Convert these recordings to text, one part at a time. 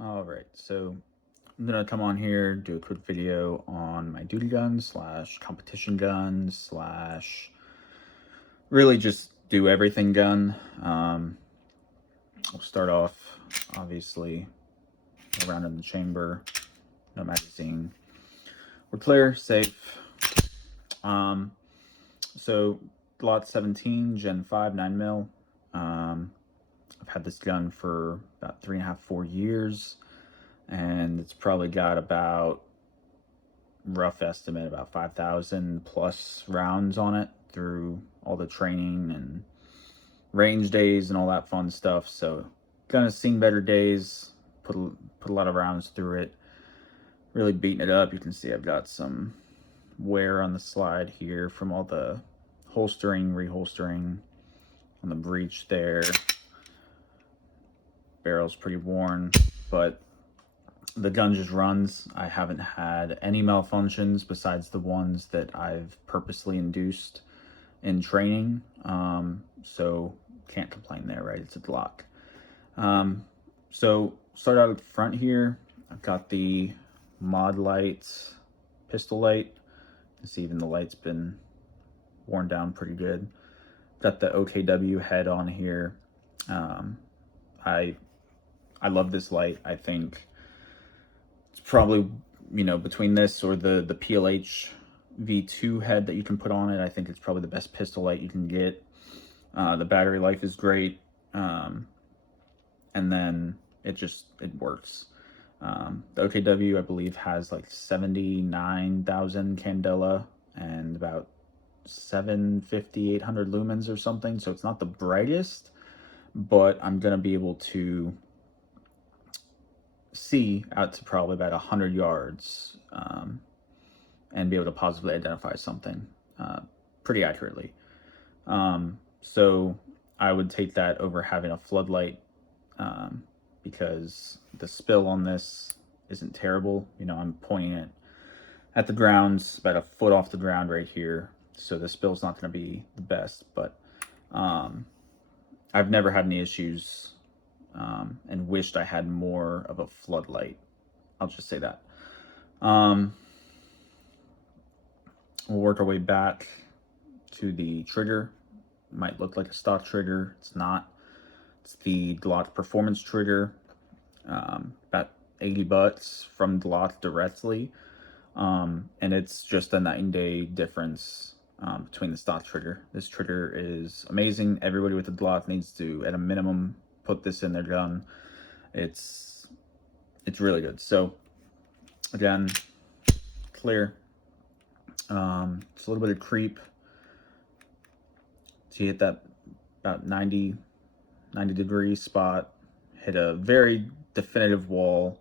All right, so I'm gonna come on here, do a quick video on my duty gun slash competition gun slash really just do everything gun. We'll start off obviously around in the chamber, no magazine. We're clear, safe. Um, so lot 17, Gen 5, 9mm. I've had this gun for about 3.5, 4 years, and it's probably got about, rough estimate, about 5,000 plus rounds on it through all the training and range days and all that fun stuff. So gun has seen better days, put a lot of rounds through it, really beating it up. You can see I've got some wear on the slide here from all the holstering, reholstering on the breech there. Barrel's pretty worn, but the gun just runs. I haven't had any malfunctions besides the ones that I've purposely induced in training. So can't complain there, right? It's a Glock. So start out at the front here. I've got the Modlight pistol light. You can see even the light's been worn down pretty good. Got the OKW head on here. I love this light. I think it's probably, between this or the PLH V2 head that you can put on it, I think it's probably the best pistol light you can get. The battery life is great. And then it works. The OKW, I believe, has like 79,000 candela and about 750, 800 lumens or something. So it's not the brightest, but I'm going to be able to see out to probably about 100 yards and be able to positively identify something pretty accurately. So I would take that over having a floodlight because the spill on this isn't terrible. I'm pointing it at the ground, about a foot off the ground right here. So the spill's not going to be the best, but I've never had any issues and wished I had more of a floodlight. I'll just say that. We'll work our way back to the trigger. It might look like a stock trigger. It's not. It's the Glock Performance trigger. About 80 bucks from Glock directly. And it's just a night and day difference between the stock trigger. This trigger is amazing. Everybody with a Glock needs to, at a minimum, put this in their gun. It's really good. So again, clear. It's a little bit of creep. So you hit that about 90 degree spot, hit a very definitive wall,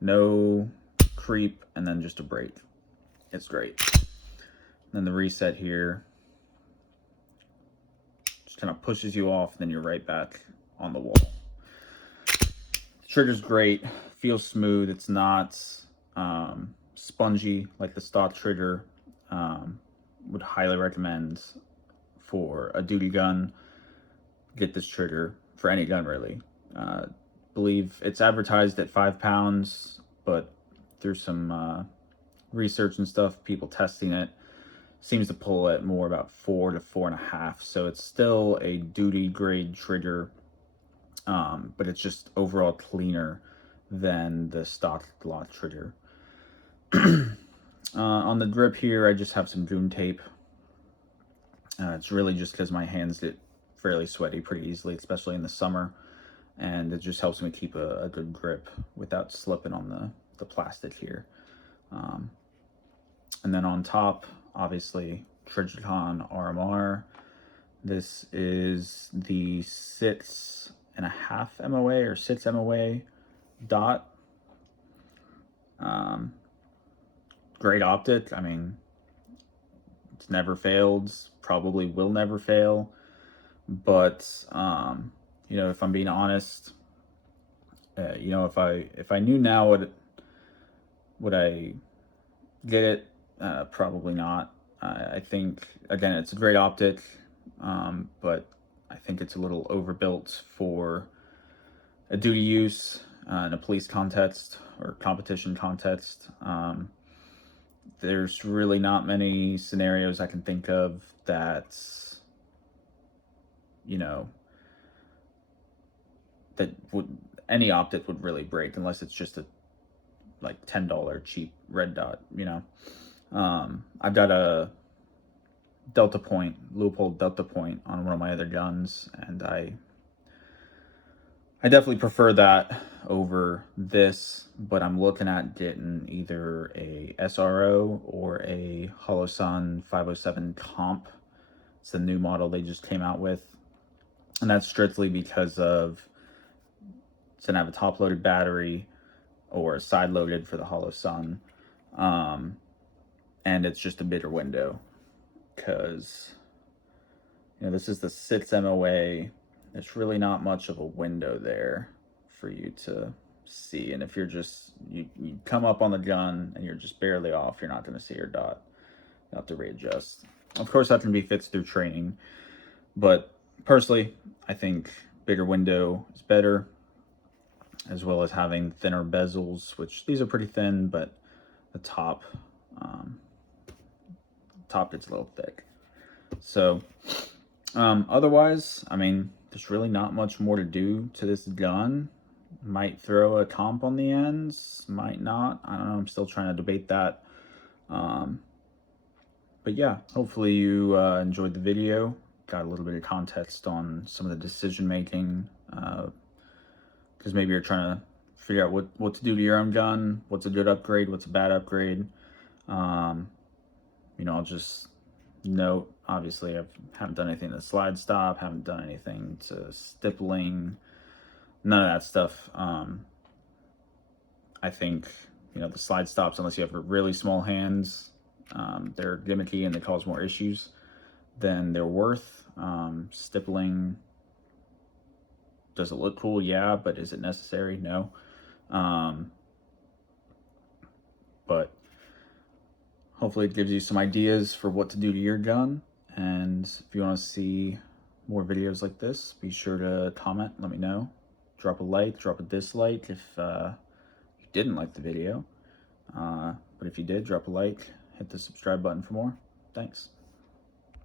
no creep, and then just a break. It's great. Then the reset here just kind of pushes you off, and then you're right back on the wall. The trigger's great, feels smooth. It's not spongy like the stock trigger. Would highly recommend for a duty gun, get this trigger for any gun really. Believe it's advertised at 5 pounds, but through some research and stuff, people testing it, seems to pull at more about 4 to 4.5. So it's still a duty grade trigger, but it's just overall cleaner than the stock Glock trigger. On the grip here, I just have some Goon tape. It's really just because my hands get fairly sweaty pretty easily, especially in the summer, and it just helps me keep a good grip without slipping on the plastic here. And then on top, obviously, Trijicon RMR. This is the 6.5 MOA or 6 MOA dot. Great optic. I mean, it's never failed, probably will never fail. But if I'm being honest, if I knew now, would I get it? Probably not. I think, again, it's a great optic, but I think it's a little overbuilt for a duty use. in a police contest or competition contest. There's really not many scenarios I can think of that, you know, that would, any optic would really break unless it's just a like $10 cheap red dot, you know. I've got a Delta Point, Leupold Delta Point on one of my other guns, and I definitely prefer that over this, but I'm looking at getting either a SRO or a Holosun 507 Comp. It's the new model they just came out with, and that's strictly because of it's gonna have a top-loaded battery or a side-loaded for the Holosun, and it's just a bigger window because, you know, this is the 6 MOA. There's really not much of a window there for you to see, and if you're just you come up on the gun and you're just barely off, you're not going to see your dot. You have to readjust. Of course, that can be fixed through training, but personally, I think bigger window is better, as well as having thinner bezels, which these are pretty thin, but the top gets a little thick. So otherwise, I mean, there's really not much more to do to this gun. Might throw a comp on the ends, might not. I don't know. I'm still trying to debate that. But yeah, hopefully you enjoyed the video. Got a little bit of context on some of the decision making, because maybe you're trying to figure out what to do to your own gun, what's a good upgrade, what's a bad upgrade. You know, I'll just note, obviously, I haven't done anything to slide stop, haven't done anything to stippling, none of that stuff. I think, you know, the slide stops, unless you have really small hands, they're gimmicky and they cause more issues than they're worth. Stippling, does it look cool? Yeah, but is it necessary? No. But hopefully it gives you some ideas for what to do to your gun. And if you want to see more videos like this, be sure to comment, let me know. Drop a like, drop a dislike if you didn't like the video. But if you did, drop a like, hit the subscribe button for more. Thanks.